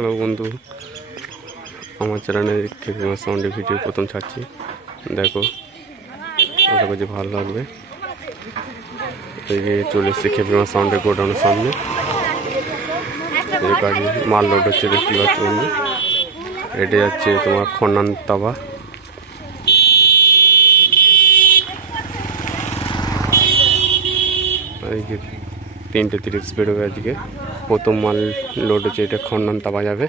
Hello বন্ধু, আমার চ্যানেলে কেপিএম সাউন্ডের ভিডিও প্রথম ছাড়ছি। দেখো, আশা করছি ভালো লাগবে। এই যে চলে এসছে কেপিএম সাউন্ডের গোডাউনের সামনে। এই গাড়ি মাল লোড হচ্ছে, দেখতে পাচ্ছ বন্ধু। এটা যাচ্ছে তোমার খন্নান তাবা। এই যে 3:30 বেরোবে আজকে। প্রথম মাল লোড হচ্ছে, এটা খন্নান তাবা যাবে।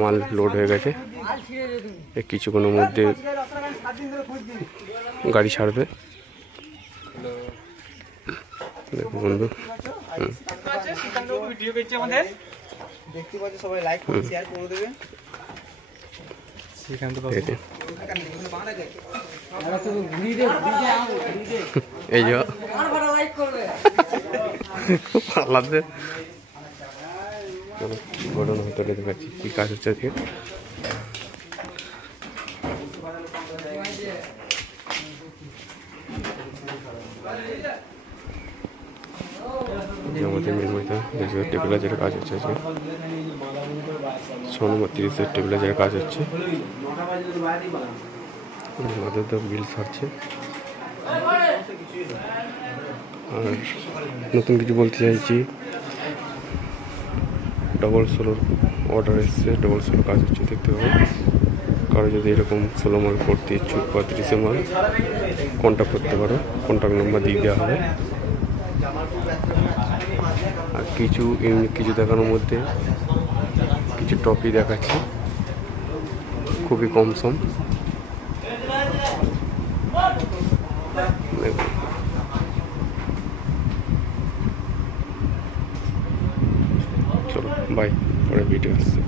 মাল লোড হয়ে গেছে, কিছুক্ষণের মধ্যে গাড়ি ছাড়বে। দেখো বন্ধু, এই যে পাল্লাতে ঘটনা হতে দেখতে পাচ্ছি কি কাজ হচ্ছে আজকে। আমাদের মেনমাইতে টেবিলাইজারের কাজ হচ্ছে আজকে। 6 নম্বর 30 টেবিলাইজারের কাজ হচ্ছে। আমাদের তো বিল ছাড়ছে। আর নতুন কিছু বলতে চাইছি, 16 অর্ডার এসছে। 16 কাজ হচ্ছে, দেখতে পাবো। কারো যদি এরকম 16 মাল করতে ইচ্ছুক বা 30 মাল, কন্ট্যাক্ট করতে পারো। কন্ট্যাক্ট নাম্বার দিয়ে দেওয়া হবে। আর কিছু ইউনিক কিছু দেখানোর মধ্যে কিছু টপি দেখাচ্ছি, খুবই কম সম। চলো বাই, পরে ভিডিও আসছে।